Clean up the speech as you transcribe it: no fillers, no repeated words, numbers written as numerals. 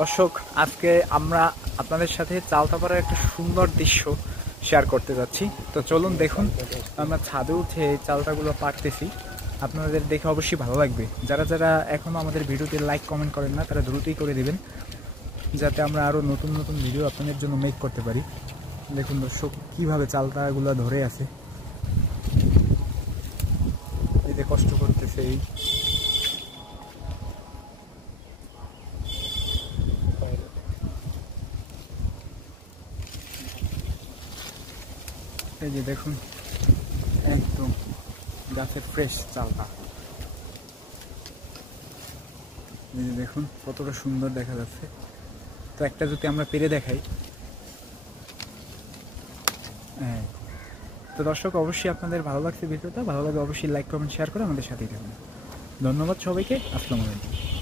দর্শক, আজকে আমরা আপনাদের সাথে চালতাপাড়ার একটা সুন্দর দৃশ্য শেয়ার করতে যাচ্ছি। তো চলুন দেখুন, আমরা ছাদে উঠে এই চালতাগুলো পাড়তেছি। আপনাদের দেখে অবশ্যই ভালো লাগবে। যারা যারা এখনও আমাদের ভিডিওতে লাইক কমেন্ট করেন না, তারা দ্রুতই করে দিবেন, যাতে আমরা আরও নতুন নতুন ভিডিও আপনাদের জন্য মেক করতে পারি। দেখুন দর্শক, কীভাবে চালতাগুলো ধরে আছে, এই যে কষ্ট করতেছে। এই যে দেখুন, একদম গাছের ফ্রেশ চালটা। এই যে দেখুন কতটা সুন্দর দেখা যাচ্ছে। তো একটা যদি আমরা পেরে দেখাই। হ্যাঁ, তো দর্শক, অবশ্যই আপনাদের ভালো লাগছে ভিডিওটা। ভালো লাগে অবশ্যই লাইক কমেন্ট শেয়ার করে আমাদের সাথেই থাকুন। ধন্যবাদ সবাইকে। আসসালামু আলাইকুম।